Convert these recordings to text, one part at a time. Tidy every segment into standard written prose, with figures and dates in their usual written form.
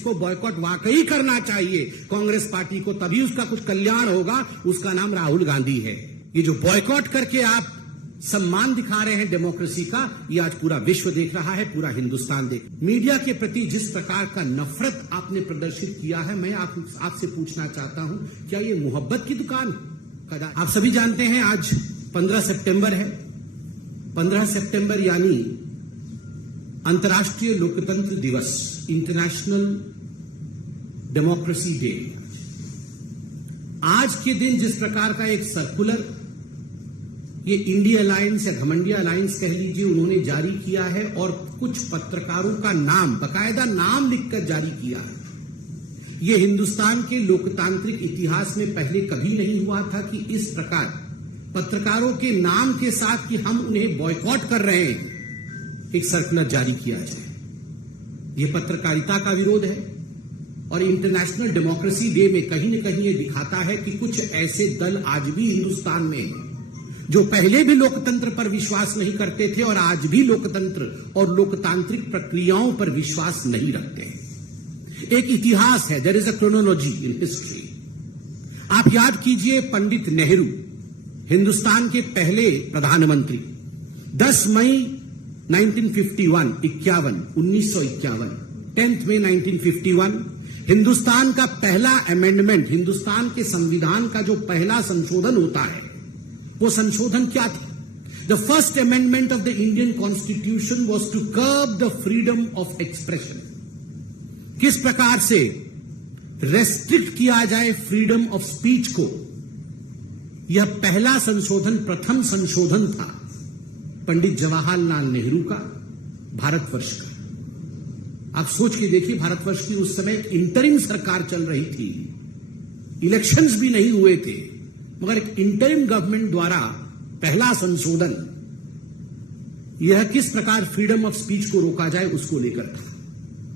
जिसको बॉयकॉट वाकई करना चाहिए कांग्रेस पार्टी को, तभी उसका कुछ कल्याण होगा, उसका नाम राहुल गांधी है। ये जो बॉयकॉट करके आप सम्मान दिखा रहे हैं डेमोक्रेसी का, ये आज पूरा विश्व देख रहा है, पूरा हिंदुस्तान देख। मीडिया के प्रति जिस प्रकार का नफरत आपने प्रदर्शित किया है, मैं आपसे पूछना चाहता हूं, क्या ये मोहब्बत की दुकान? आप सभी जानते हैं आज 15 सितंबर है। 15 सितंबर यानी अंतर्राष्ट्रीय लोकतंत्र दिवस, इंटरनेशनल डेमोक्रेसी डे। आज के दिन जिस प्रकार का एक सर्कुलर ये इंडिया अलायंस या घमंडिया अलायंस कह लीजिए, उन्होंने जारी किया है और कुछ पत्रकारों का नाम, बकायदा नाम लिखकर जारी किया है। यह हिंदुस्तान के लोकतांत्रिक इतिहास में पहले कभी नहीं हुआ था कि इस प्रकार पत्रकारों के नाम के साथ कि हम उन्हें बॉयकॉट कर रहे हैं, एक सर्कुलर जारी किया जाए। यह पत्रकारिता का विरोध है और इंटरनेशनल डेमोक्रेसी डे में कहीं न कहीं यह दिखाता है कि कुछ ऐसे दल आज भी हिंदुस्तान में हैं जो पहले भी लोकतंत्र पर विश्वास नहीं करते थे और आज भी लोकतंत्र और लोकतांत्रिक प्रक्रियाओं पर विश्वास नहीं रखते हैं। एक इतिहास है, there is a chronology in history. आप याद कीजिए, पंडित नेहरू हिंदुस्तान के पहले प्रधानमंत्री, 10 मई 1951, 1951, 10 मई 1951, हिंदुस्तान का पहला अमेंडमेंट, हिंदुस्तान के संविधान का जो पहला संशोधन होता है, वो संशोधन क्या था? The first amendment of the Indian constitution was to curb the freedom of expression. किस प्रकार से रेस्ट्रिक्ट किया जाए फ्रीडम ऑफ स्पीच को, यह पहला संशोधन, प्रथम संशोधन था पंडित जवाहरलाल नेहरू का, भारतवर्ष का। आप सोच के देखिए, भारतवर्ष की उस समय इंटरिम सरकार चल रही थी, इलेक्शंस भी नहीं हुए थे, मगर एक इंटरिम गवर्नमेंट द्वारा पहला संशोधन यह किस प्रकार फ्रीडम ऑफ स्पीच को रोका जाए उसको लेकर था।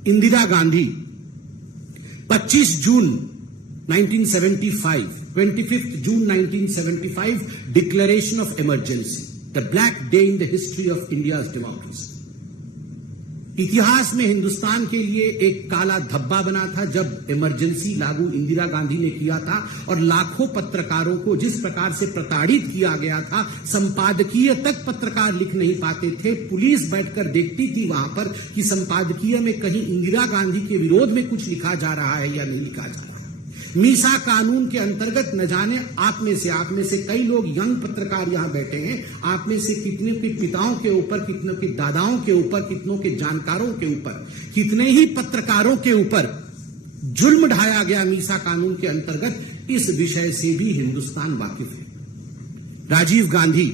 इंदिरा गांधी 25 जून 1975, 25 जून 1975, declaration of emergency, the black day in the history of India's democracy. इतिहास में हिंदुस्तान के लिए एक काला धब्बा बना था जब इमरजेंसी लागू इंदिरा गांधी ने किया था और लाखों पत्रकारों को जिस प्रकार से प्रताड़ित किया गया था, संपादकीय तक पत्रकार लिख नहीं पाते थे। पुलिस बैठकर देखती थी वहां पर कि संपादकीय में कहीं इंदिरा गांधी के विरोध में कुछ लिखा जा रहा है या नहीं लिखा जा रहा है। मीसा कानून के अंतर्गत न जाने आप में से कई लोग यंग पत्रकार यहां बैठे हैं, आप में से कितने के पिताओं के ऊपर, कितनों के दादाओं के ऊपर, कितनों के जानकारों के ऊपर, कितने ही पत्रकारों के ऊपर जुल्म ढाया गया मीसा कानून के अंतर्गत। इस विषय से भी हिंदुस्तान वाकिफ है। राजीव गांधी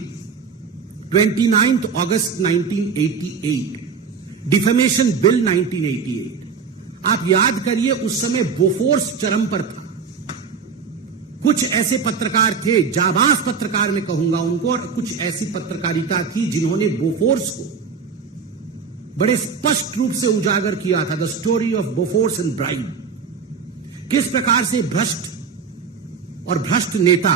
29 अगस्त 1988, डिफेमेशन बिल 1988। आप याद करिए, उस समय बोफोर्स चरम पर था। कुछ ऐसे पत्रकार थे, जाबाज पत्रकार मैं कहूंगा उनको, और कुछ ऐसी पत्रकारिता थी जिन्होंने बोफोर्स को बड़े स्पष्ट रूप से उजागर किया था। The story of Bofors and bride. किस प्रकार से भ्रष्ट और भ्रष्ट नेता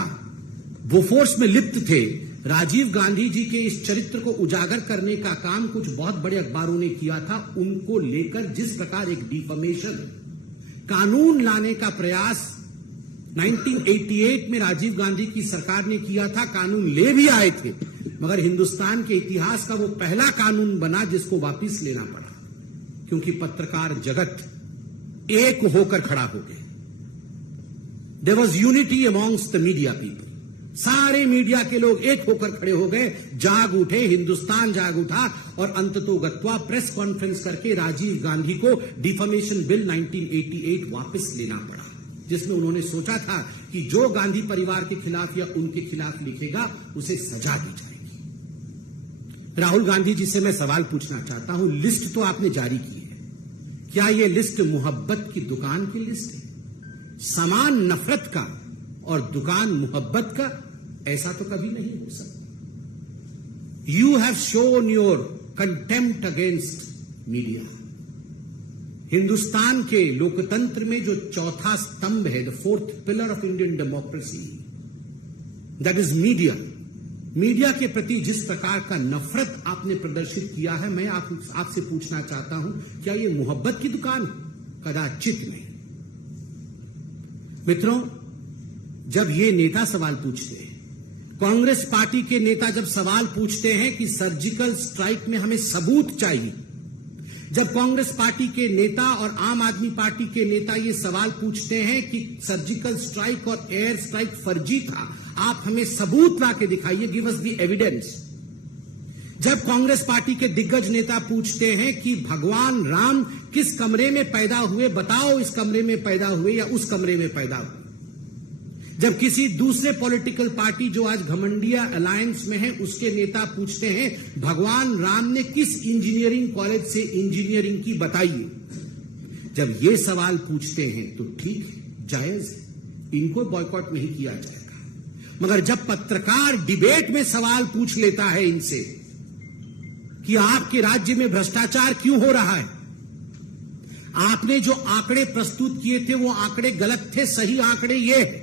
बोफोर्स में लिप्त थे। राजीव गांधी जी के इस चरित्र को उजागर करने का काम कुछ बहुत बड़े अखबारों ने किया था। उनको लेकर जिस प्रकार एक डिफेमेशन कानून लाने का प्रयास 1988 में राजीव गांधी की सरकार ने किया था, कानून ले भी आए थे, मगर हिंदुस्तान के इतिहास का वो पहला कानून बना जिसको वापस लेना पड़ा, क्योंकि पत्रकार जगत एक होकर खड़ा हो गए। There was unity amongst the media people. सारे मीडिया के लोग एक होकर खड़े हो गए, जाग उठे, हिंदुस्तान जाग उठा और अंततोगत्वा प्रेस कॉन्फ्रेंस करके राजीव गांधी को डिफेमेशन बिल 1988 वापस लेना पड़ा, जिसमें उन्होंने सोचा था कि जो गांधी परिवार के खिलाफ या उनके खिलाफ लिखेगा उसे सजा दी जाएगी। राहुल गांधी जी से मैं सवाल पूछना चाहता हूं, लिस्ट तो आपने जारी की है, क्या यह लिस्ट मोहब्बत की दुकान की लिस्ट है? सामान नफरत का और दुकान मोहब्बत का? ऐसा तो कभी नहीं हो सकता। You have shown your contempt against media. Hindustan के लोकतंत्र में जो चौथा स्तंभ है, the fourth pillar of Indian democracy, that is media. Media के प्रति जिस प्रकार का नफरत आपने प्रदर्शित किया है, मैं आपसे पूछना चाहता हूं, क्या यह मोहब्बत की दुकान कदाचित नहीं। मित्रों, जब ये नेता सवाल पूछते हैं, कांग्रेस पार्टी के नेता जब सवाल पूछते हैं कि सर्जिकल स्ट्राइक में हमें सबूत चाहिए, जब कांग्रेस पार्टी के नेता और आम आदमी पार्टी के नेता ये सवाल पूछते हैं कि सर्जिकल स्ट्राइक और एयर स्ट्राइक फर्जी था, आप हमें सबूत ला के दिखाइए, गिव अस द एविडेंस। जब कांग्रेस पार्टी के दिग्गज नेता पूछते हैं कि भगवान राम किस कमरे में पैदा हुए, बताओ इस कमरे में पैदा हुए या उस कमरे में पैदा हुए। जब किसी दूसरे पॉलिटिकल पार्टी जो आज घमंडिया अलायंस में है उसके नेता पूछते हैं भगवान राम ने किस इंजीनियरिंग कॉलेज से इंजीनियरिंग की, बताइए। जब ये सवाल पूछते हैं तो ठीक है, जायज है, इनको बॉयकॉट नहीं किया जाएगा। मगर जब पत्रकार डिबेट में सवाल पूछ लेता है इनसे कि आपके राज्य में भ्रष्टाचार क्यों हो रहा है, आपने जो आंकड़े प्रस्तुत किए थे वो आंकड़े गलत थे, सही आंकड़े ये है,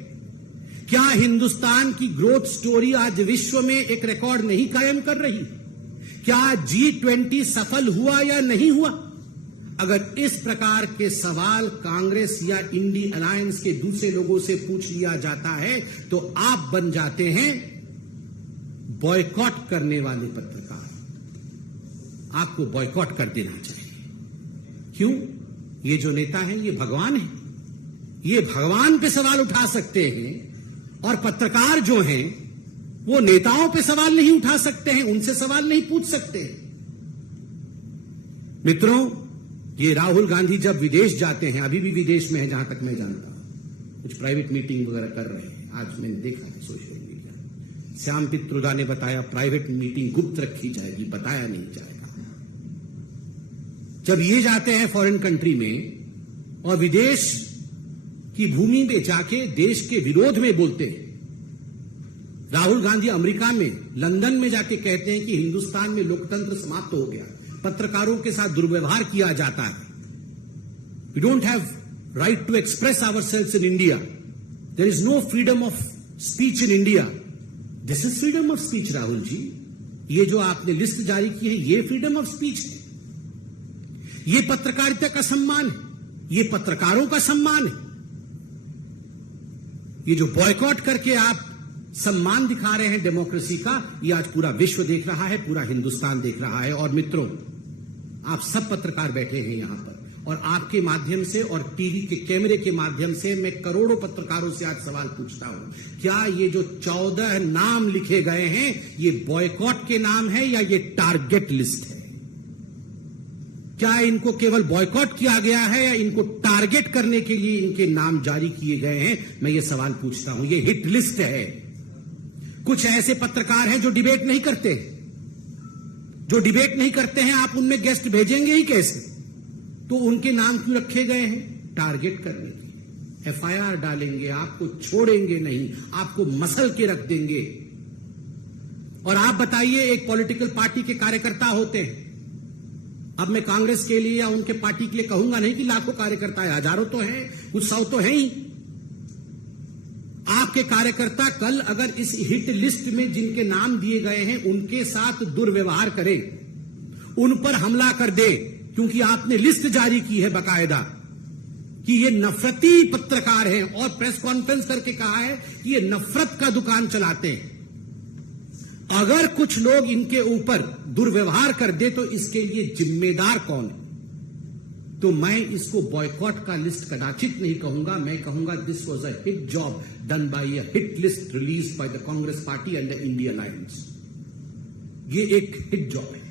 क्या हिंदुस्तान की ग्रोथ स्टोरी आज विश्व में एक रिकॉर्ड नहीं कायम कर रही? क्या G20 सफल हुआ या नहीं हुआ? अगर इस प्रकार के सवाल कांग्रेस या इंडी अलायंस के दूसरे लोगों से पूछ लिया जाता है तो आप बन जाते हैं बॉयकॉट करने वाले पत्रकार। आपको बॉयकॉट कर देना चाहिए। क्यों? ये जो नेता हैं ये भगवान हैं, ये भगवान पे सवाल उठा सकते हैं और पत्रकार जो हैं वो नेताओं पे सवाल नहीं उठा सकते हैं, उनसे सवाल नहीं पूछ सकते। मित्रों, ये राहुल गांधी जब विदेश जाते हैं, अभी भी विदेश में है जहां तक मैं जानता हूं, कुछ प्राइवेट मीटिंग वगैरह कर रहे हैं, आज मैंने देखा है सोशल मीडिया। श्याम पित्रोदा ने बताया प्राइवेट मीटिंग गुप्त रखी जाएगी, बताया नहीं जाएगा। जब ये जाते हैं फॉरेन कंट्री में और विदेश की भूमि में जाके देश के विरोध में बोलते हैं, राहुल गांधी अमेरिका में लंदन में जाके कहते हैं कि हिंदुस्तान में लोकतंत्र समाप्त हो गया, पत्रकारों के साथ दुर्व्यवहार किया जाता है, we don't have right to express ourselves in India, there is no freedom of speech in India. This is freedom of speech Rahul ji. ये जो आपने लिस्ट जारी की है ये फ्रीडम ऑफ स्पीच है, ये पत्रकारिता का सम्मान है, ये पत्रकारों का सम्मान है। ये जो बॉयकॉट करके आप सम्मान दिखा रहे हैं डेमोक्रेसी का, ये आज पूरा विश्व देख रहा है, पूरा हिंदुस्तान देख रहा है। और मित्रों, आप सब पत्रकार बैठे हैं यहां पर और आपके माध्यम से और टीवी के कैमरे के माध्यम से मैं करोड़ों पत्रकारों से आज सवाल पूछता हूं, क्या ये जो 14 नाम लिखे गए हैं ये बॉयकॉट के नाम है या ये टारगेट लिस्ट है? क्या इनको केवल बॉयकॉट किया गया है या इनको टारगेट करने के लिए इनके नाम जारी किए गए हैं? मैं ये सवाल पूछता हूं। ये हिट लिस्ट है। कुछ ऐसे पत्रकार हैं जो डिबेट नहीं करते, जो डिबेट नहीं करते हैं, आप उनमें गेस्ट भेजेंगे ही कैसे? तो उनके नाम क्यों रखे गए हैं? टारगेट करने के। एफआईआर डालेंगे, आपको छोड़ेंगे नहीं, आपको मसल के रख देंगे। और आप बताइए, एक पॉलिटिकल पार्टी के कार्यकर्ता होते हैं, अब मैं कांग्रेस के लिए या उनके पार्टी के लिए कहूंगा नहीं कि लाखों कार्यकर्ता है, हजारों तो हैं, कुछ सौ तो हैं ही। आपके कार्यकर्ता कल अगर इस हिट लिस्ट में जिनके नाम दिए गए हैं उनके साथ दुर्व्यवहार करें, उन पर हमला कर दे, क्योंकि आपने लिस्ट जारी की है बकायदा कि ये नफरती पत्रकार हैं और प्रेस कॉन्फ्रेंस करके कहा है कि ये नफरत का दुकान चलाते हैं। अगर कुछ लोग इनके ऊपर दुर्व्यवहार कर दे तो इसके लिए जिम्मेदार कौन है? तो मैं इसको बॉयकॉट का लिस्ट कदाचित नहीं कहूंगा, मैं कहूंगा this was a hit job done by a hit list release by the Congress party and the India alliance. ये एक हिट जॉब है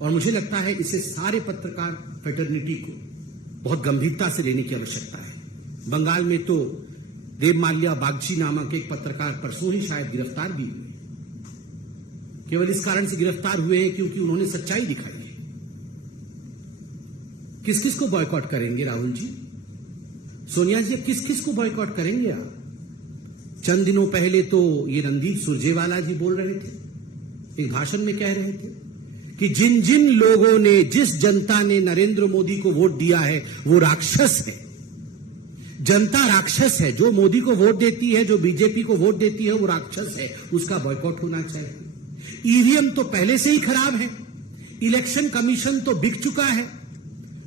और मुझे लगता है इसे सारे पत्रकार फ्रेटर्निटी को बहुत गंभीरता से लेने की आवश्यकता है। बंगाल में तो देवमाल्या बागची नामक एक पत्रकार परसों ही शायद गिरफ्तार भी हुए, केवल इस कारण से गिरफ्तार हुए हैं क्योंकि उन्होंने सच्चाई दिखाई है। किस किस को बॉयकॉट करेंगे राहुल जी? सोनिया जी, किस किस को बॉयकॉट करेंगे आप? चंद दिनों पहले तो ये रणदीप सुरजेवाला जी बोल रहे थे, एक भाषण में कह रहे थे कि जिन जिन लोगों ने, जिस जनता ने नरेंद्र मोदी को वोट दिया है वो राक्षस है। जनता राक्षस है, जो मोदी को वोट देती है, जो बीजेपी को वोट देती है वो राक्षस है, उसका बॉयकॉट होना चाहिए। ईवीएम तो पहले से ही खराब है, इलेक्शन कमीशन तो बिक चुका है,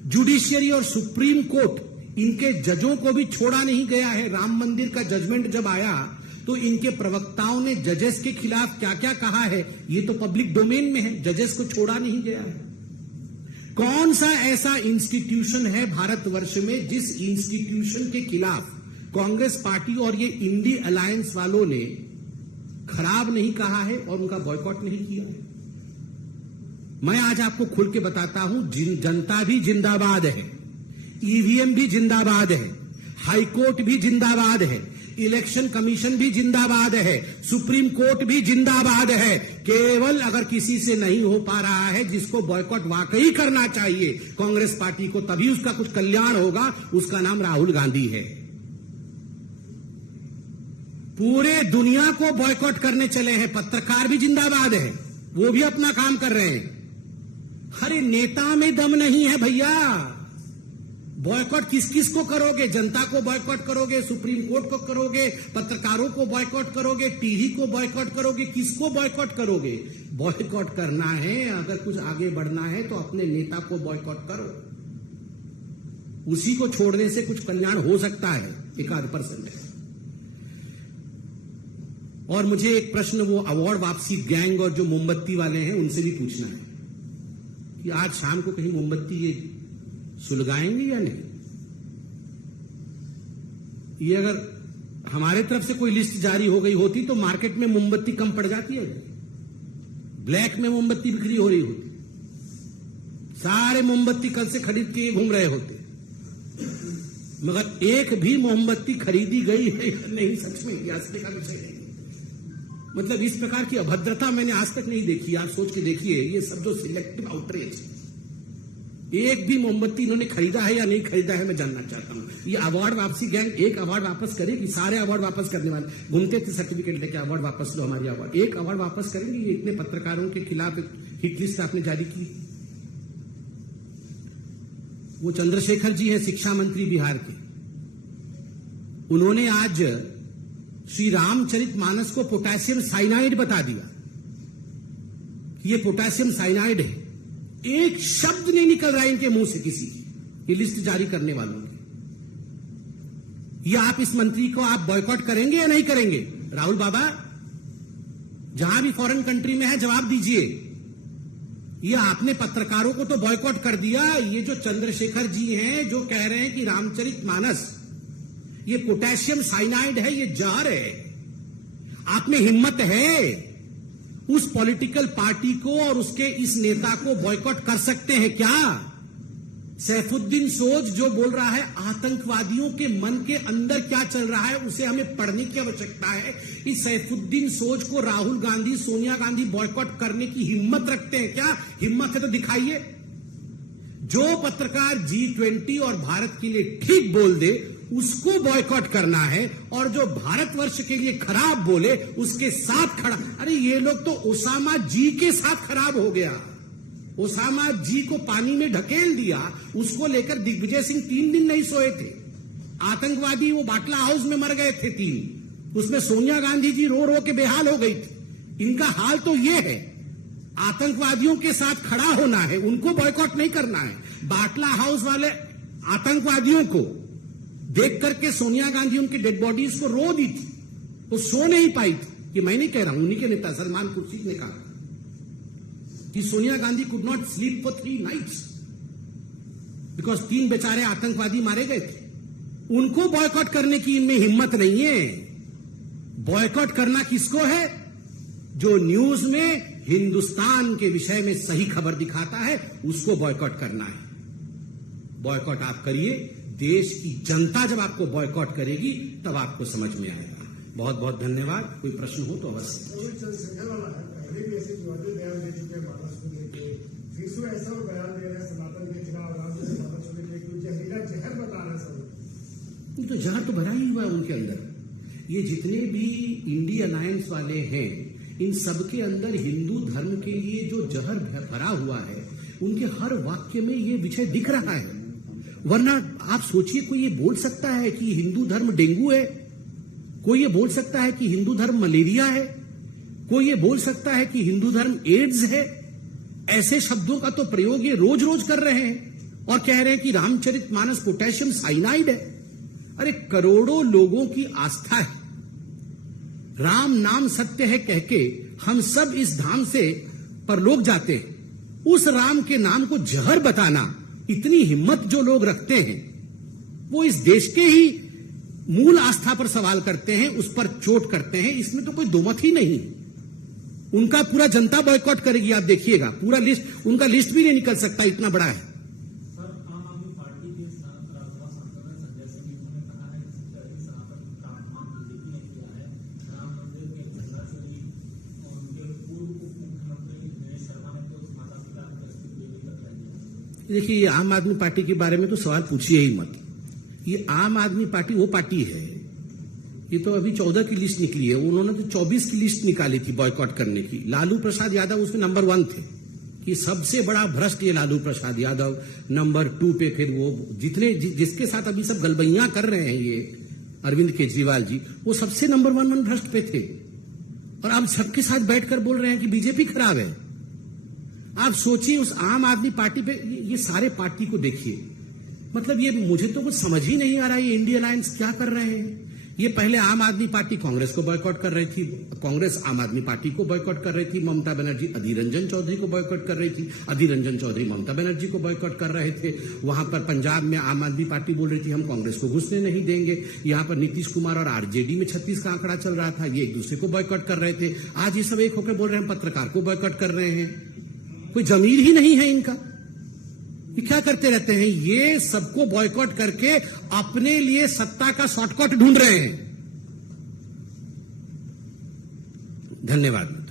जुडिशियरी और सुप्रीम कोर्ट, इनके जजों को भी छोड़ा नहीं गया है। राम मंदिर का जजमेंट जब आया तो इनके प्रवक्ताओं ने जजेस के खिलाफ क्या क्या कहा है, ये तो पब्लिक डोमेन में है। जजेस को छोड़ा नहीं गया है। कौन सा ऐसा इंस्टीट्यूशन है भारतवर्ष में जिस इंस्टीट्यूशन के खिलाफ कांग्रेस पार्टी और ये इंडी अलायंस वालों ने खराब नहीं कहा है और उनका बॉयकॉट नहीं किया है? मैं आज आपको खुल के बताता हूं, जनता भी जिंदाबाद है, ईवीएम भी जिंदाबाद है, हाईकोर्ट भी जिंदाबाद है, इलेक्शन कमीशन भी जिंदाबाद है, सुप्रीम कोर्ट भी जिंदाबाद है। केवल अगर किसी से नहीं हो पा रहा है जिसको बॉयकॉट वाकई करना चाहिए कांग्रेस पार्टी को, तभी उसका कुछ कल्याण होगा, उसका नाम राहुल गांधी है। पूरे दुनिया को बॉयकॉट करने चले हैं। पत्रकार भी जिंदाबाद है, वो भी अपना काम कर रहे हैं। अरे नेता में दम नहीं है भैया। बॉयकॉट किस किस को करोगे? जनता को बॉयकॉट करोगे, सुप्रीम कोर्ट को करोगे, पत्रकारों को बॉयकॉट करोगे, टीवी को बॉयकॉट करोगे, किसको बॉयकॉट करोगे? बॉयकॉट करना है, अगर कुछ आगे बढ़ना है तो अपने नेता को बॉयकॉट करो। उसी को छोड़ने से कुछ कल्याण हो सकता है, 1% है। और मुझे एक प्रश्न वो अवार्ड वापसी गैंग और जो मोमबत्ती वाले हैं उनसे भी पूछना है कि आज शाम को कहीं मोमबत्ती ये सुलगाएंगे या नहीं? ये अगर हमारे तरफ से कोई लिस्ट जारी हो गई होती तो मार्केट में मोमबत्ती कम पड़ जाती है। ब्लैक में मोमबत्ती बिक्री हो रही होती, सारे मोमबत्ती कल से खरीद के घूम रहे होते, मगर एक भी मोमबत्ती खरीदी गई है या नहीं, सच में असली का विषय है। मतलब इस प्रकार की अभद्रता मैंने आज तक नहीं देखी। आप सोच के देखिए, ये सब जो सिलेक्टिव आउटरीच, एक भी मोमबत्ती इन्होंने खरीदा है या नहीं खरीदा है, मैं जानना चाहता हूं। ये अवार्ड वापसी गैंग एक अवार्ड वापस करेगी? सारे अवार्ड वापस करने वाले घूमते थे सर्टिफिकेट लेके, अवार्ड वापस लो, हमारी अवार्ड। एक अवार्ड वापस करेंगे? ये इतने पत्रकारों के खिलाफ हिट लिस्ट आपने जारी की। वो चंद्रशेखर जी है शिक्षा मंत्री बिहार के, उन्होंने आज श्री रामचरितमानस को पोटेशियम साइनाइड बता दिया कि ये पोटेशियम साइनाइड है। एक शब्द नहीं निकल रहा है इनके मुंह से किसी की, ये लिस्ट जारी करने वालों की। ये आप इस मंत्री को आप बॉयकॉट करेंगे या नहीं करेंगे? राहुल बाबा, जहां भी फॉरेन कंट्री में है जवाब दीजिए। ये आपने पत्रकारों को तो बॉयकॉट कर दिया, ये जो चंद्रशेखर जी हैं जो कह रहे हैं कि रामचरितमानस ये पोटेशियम साइनाइड है, ये जहर है। आप में हिम्मत है उस पॉलिटिकल पार्टी को और उसके इस नेता को बॉयकॉट कर सकते हैं क्या? सैफुद्दीन सोज जो बोल रहा है, आतंकवादियों के मन के अंदर क्या चल रहा है उसे हमें पढ़ने की आवश्यकता है। इस सैफुद्दीन सोज को राहुल गांधी, सोनिया गांधी बॉयकॉट करने की हिम्मत रखते हैं क्या? हिम्मत है तो दिखाइए। जो पत्रकार G20 और भारत के लिए ठीक बोल दे उसको बॉयकॉट करना है, और जो भारतवर्ष के लिए खराब बोले उसके साथ खड़ा। अरे ये लोग तो ओसामा जी के साथ खराब हो गया। ओसामा जी को पानी में ढकेल दिया, उसको लेकर दिग्विजय सिंह 3 दिन नहीं सोए थे। आतंकवादी वो बाटला हाउस में मर गए थे 3, उसमें सोनिया गांधी जी रो रो के बेहाल हो गई थी। इनका हाल तो ये है, आतंकवादियों के साथ खड़ा होना है, उनको बॉयकॉट नहीं करना है। बाटला हाउस वाले आतंकवादियों को देख करके सोनिया गांधी उनकी डेड बॉडीज को रो दी थी, तो सो नहीं पाई थी। ये मैं नहीं कह रहा हूं, उन्हीं के नेता सलमान खुर्शीद ने कहा कि Sonia Gandhi could not sleep for 3 nights because 3 बेचारे आतंकवादी मारे गए थे। उनको बॉयकॉट करने की इनमें हिम्मत नहीं है। बॉयकॉट करना किसको है? जो न्यूज में हिंदुस्तान के विषय में सही खबर दिखाता है, उसको बॉयकॉट करना है। बॉयकॉट आप करिए, देश की जनता जब आपको बॉयकॉट करेगी तब आपको समझ में आएगा। बहुत बहुत धन्यवाद। कोई प्रश्न हो तो अवश्य। तो जहर तो भरा ही हुआ है उनके अंदर। ये जितने भी इंडी अलायंस वाले हैं, इन सबके अंदर हिंदू धर्म के लिए जो जहर भरा हुआ है, उनके हर वाक्य में ये विषय दिख रहा है। वरना आप सोचिए, कोई ये बोल सकता है कि हिंदू धर्म डेंगू है? कोई ये बोल सकता है कि हिंदू धर्म मलेरिया है? कोई ये बोल सकता है कि हिंदू धर्म एड्स है? ऐसे शब्दों का तो प्रयोग ये रोज रोज कर रहे हैं। और कह रहे हैं कि रामचरितमानस पोटेशियम साइनाइड है। अरे करोड़ों लोगों की आस्था है, राम नाम सत्य है कह के हम सब इस धाम से परलोक जाते हैं। उस राम के नाम को जहर बताना, इतनी हिम्मत जो लोग रखते हैं, वो इस देश के ही मूल आस्था पर सवाल करते हैं, उस पर चोट करते हैं। इसमें तो कोई दोमत ही नहीं। उनका पूरा जनता बॉयकॉट करेगी, आप देखिएगा। पूरा लिस्ट, उनका लिस्ट भी नहीं निकल सकता, इतना बड़ा है। सर, आम आदमी पार्टी के साथ राज्यसभा सांसद संजय सिंह ने कहा है कि सनातन का अपमान बीजेपी ने किया है। राम मंदिर में झंडा चोरी और उनके पूर्व उप मुख्यमंत्री दिनेश शर्मा ने तो माता पिता को दस्तक देने तक लाई है। देखिए, ये आम आदमी पार्टी के बारे में तो सवाल पूछिए ही मत। ये आम आदमी पार्टी वो पार्टी है, ये तो अभी 14 की लिस्ट निकली है, उन्होंने तो 24 की लिस्ट निकाली थी बॉयकॉट करने की। लालू प्रसाद यादव उसमें नंबर 1 थे कि सबसे बड़ा भ्रष्ट ये लालू प्रसाद यादव। नंबर 2 पे फिर वो जिसके साथ अभी सब गलबैयां कर रहे हैं ये अरविंद केजरीवाल जी, वो सबसे नंबर 1 भ्रष्ट पे थे। और अब सबके साथ बैठकर बोल रहे हैं कि बीजेपी खराब है। आप सोचिए उस आम आदमी पार्टी पे, ये सारे पार्टी को देखिए। मतलब ये मुझे तो कुछ समझ ही नहीं आ रहा है, ये इंडिया अलायंस क्या कर रहे हैं। ये पहले आम आदमी पार्टी कांग्रेस को बॉयकॉट कर रही थी, कांग्रेस आम आदमी पार्टी को बॉयकॉट कर रही थी, ममता बनर्जी अधीर रंजन चौधरी को बॉयकॉट कर रही थी, अधीर रंजन चौधरी ममता बनर्जी को बॉयकॉट कर रहे थे। वहां पर पंजाब में आम आदमी पार्टी बोल रही थी हम कांग्रेस को घुसने नहीं देंगे। यहां पर नीतीश कुमार और आरजेडी में 36 का आंकड़ा चल रहा था, ये एक दूसरे को बॉयकॉट कर रहे थे। आज ये सब एक होकर बोल रहे हैं पत्रकार को बॉयकॉट कर रहे हैं। कोई जमीर ही नहीं है इनका, ये क्या करते रहते हैं। ये सबको बॉयकॉट करके अपने लिए सत्ता का शॉर्टकट ढूंढ रहे हैं। धन्यवाद।